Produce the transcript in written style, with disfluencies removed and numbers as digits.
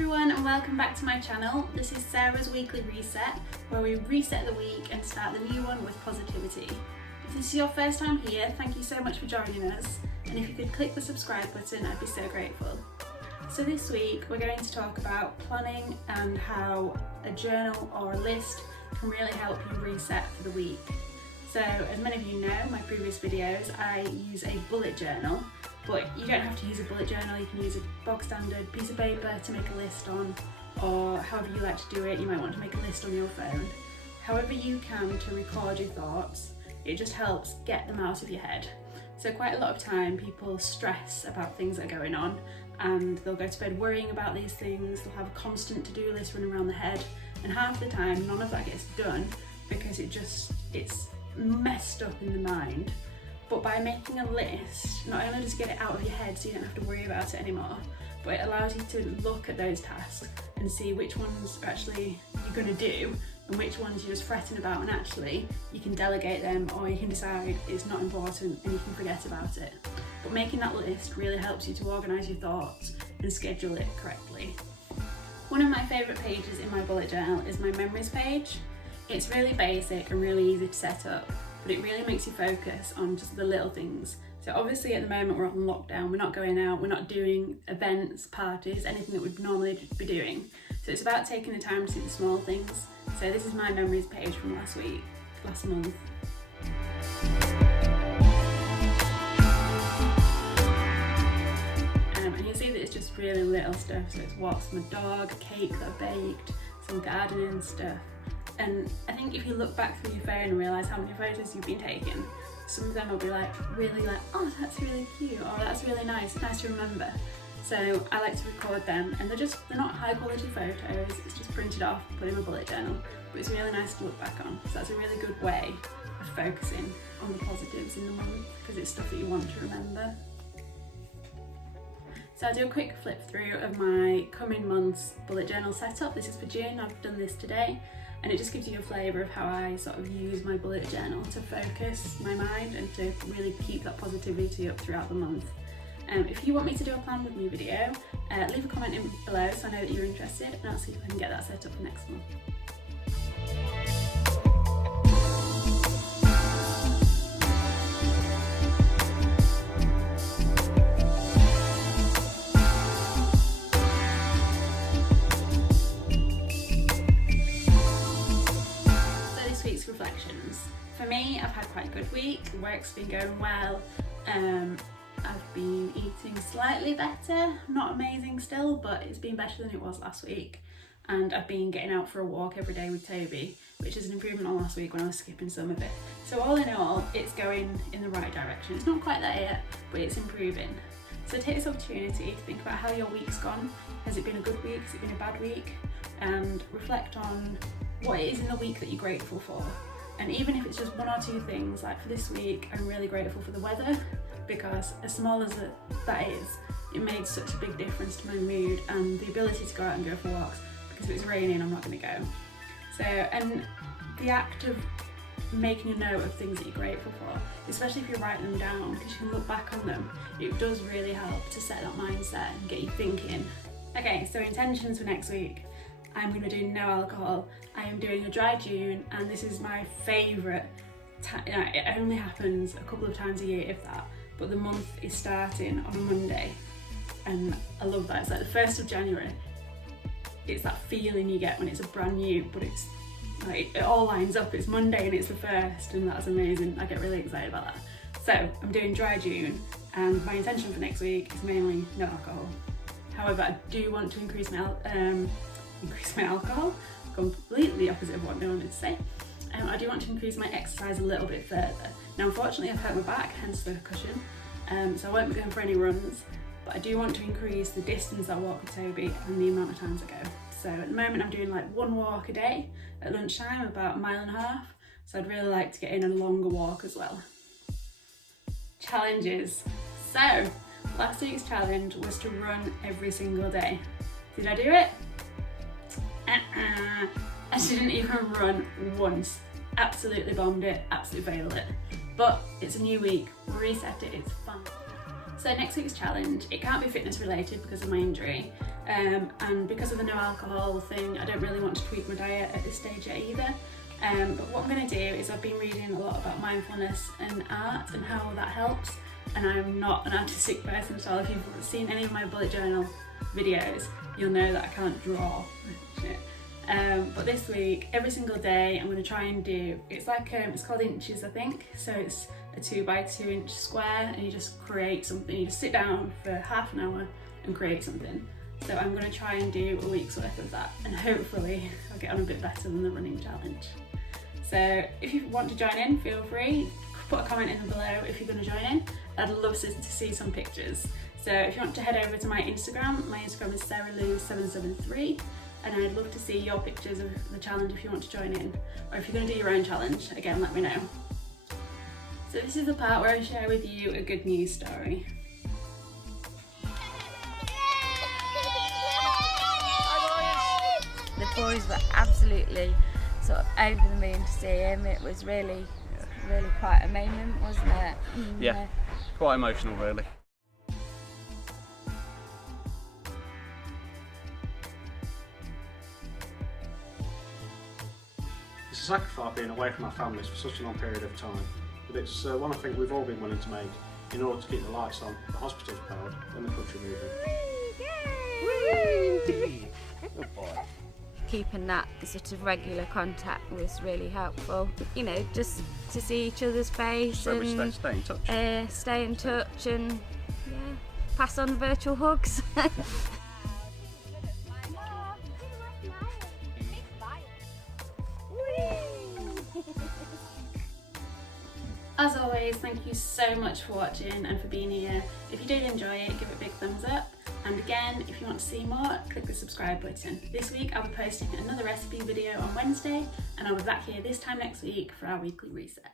everyone and welcome back to my channel. This is Sarah's weekly reset, where we reset the week and start the new one with positivity. If this is your first time here, thank you so much for joining us, and if you could click the subscribe button, I'd be so grateful. So this week we're going to talk about planning and how a journal or a list can really help you reset for the week. So as many of you know, my previous videos, I use a bullet journal, but you don't have to use a bullet journal. You can use a bog standard piece of paper to make a list on, or however you like to do it. You might want to make a list on your phone. However you can to record your thoughts, it just helps get them out of your head. So quite a lot of time people stress about things that are going on, and they'll go to bed worrying about these things. They'll have a constant to-do list running around the head, and half the time none of that gets done because it's messed up in the mind. But by making a list, not only does it get it out of your head so you don't have to worry about it anymore, but it allows you to look at those tasks and see which ones actually you're going to do and which ones you're just fretting about, and actually you can delegate them, or you can decide it's not important and you can forget about it. But making that list really helps you to organise your thoughts and schedule it correctly. One of my favourite pages in my bullet journal is my memories page. It's really basic and really easy to set up, but it really makes you focus on just the little things. So obviously at the moment we're on lockdown, we're not going out, we're not doing events, parties, anything that we'd normally be doing. So it's about taking the time to see the small things. So this is my memories page from last month. And you see that it's just really little stuff. So it's what's my dog, cake that I baked, some gardening stuff. And I think if you look back through your phone and realise how many photos you've been taking, some of them will be really like, oh, that's really cute, or that's really nice to remember. So I like to record them, and they're not high quality photos, it's just printed off, put in my bullet journal, but it's really nice to look back on. So that's a really good way of focusing on the positives in the month, because it's stuff that you want to remember. So I'll do a quick flip through of my coming month's bullet journal setup. This is for June, I've done this today. And it just gives you a flavour of how I sort of use my bullet journal to focus my mind and to really keep that positivity up throughout the month. If you want me to do a plan with me video, leave a comment in below so I know that you're interested, and I'll see if I can get that set up for next month. Reflections. For me, I've had quite a good week. Work's been going well. I've been eating slightly better, not amazing still, but it's been better than it was last week. And I've been getting out for a walk every day with Toby, which is an improvement on last week when I was skipping some of it. So all in all, it's going in the right direction. It's not quite there yet, but it's improving. So take this opportunity to think about how your week's gone. Has it been a good week? Has it been a bad week? And reflect on what it is in the week that you're grateful for. And even if it's just one or two things, like for this week, I'm really grateful for the weather, because as small as that is, it made such a big difference to my mood and the ability to go out and go for walks, because if it's raining, I'm not going to go. So, and the act of making a note of things that you're grateful for, especially if you write them down, because you can look back on them, it does really help to set that mindset and get you thinking. Okay, so intentions for next week. I'm going to do no alcohol. I am doing a dry June, and this is my favourite time. It only happens a couple of times a year, if that, but the month is starting on a Monday, and I love that. It's like the 1st of January. It's that feeling you get when it's a brand new, but it's like it all lines up. It's Monday and it's the 1st, and that's amazing. I get really excited about that. So I'm doing dry June, and my intention for next week is mainly no alcohol. However, I do want to increase my alcohol, completely opposite of what I wanted to say. I do want to increase my exercise a little bit further. Now unfortunately I've hurt my back, hence the cushion, so I won't be going for any runs, but I do want to increase the distance I walk with Toby and the amount of times I go. So at the moment I'm doing like one walk a day at lunchtime, about 1.5 miles, so I'd really like to get in a longer walk as well. Challenges. So last week's challenge was to run every single day. Did I do it? I didn't even run once. Absolutely bombed it, absolutely failed it. But it's a new week, reset it, it's fun. So next week's challenge, it can't be fitness related because of my injury. and because of the no alcohol thing, I don't really want to tweak my diet at this stage yet either. But what I'm going to do is I've been reading a lot about mindfulness and art and how that helps, and I'm not an artistic person, so if you've seen any of my bullet journal videos, you'll know that I can't draw. But this week, every single day, I'm going to try and do, it's like, it's called inches I think, so it's a 2 by 2 inch square, and you just create something, you just sit down for half an hour and create something. So I'm going to try and do a week's worth of that, and hopefully I'll get on a bit better than the running challenge. So if you want to join in, feel free, put a comment in below if you're going to join in. I'd love to see some pictures. So if you want to head over to my Instagram is sarahlu773, and I'd love to see your pictures of the challenge if you want to join in, or if you're going to do your own challenge, again let me know. So this is the part where I share with you a good news story. The boys were absolutely sort of over the moon to see him. It was really quite a moment, wasn't it? Yeah, quite emotional really. It's a sacrifice being away from our families for such a long period of time, but it's one I think we've all been willing to make in order to keep the lights on, the hospitals powered and the country moving. Good boy. Keeping that sort of regular contact was really helpful. You know, just to see each other's face So we and stay in touch. stay in touch and yeah, pass on virtual hugs. As always, thank you so much for watching and for being here. If you did enjoy it, give it a big thumbs up. And again, if you want to see more, click the subscribe button. This week I'll be posting another recipe video on Wednesday, and I'll be back here this time next week for our weekly reset.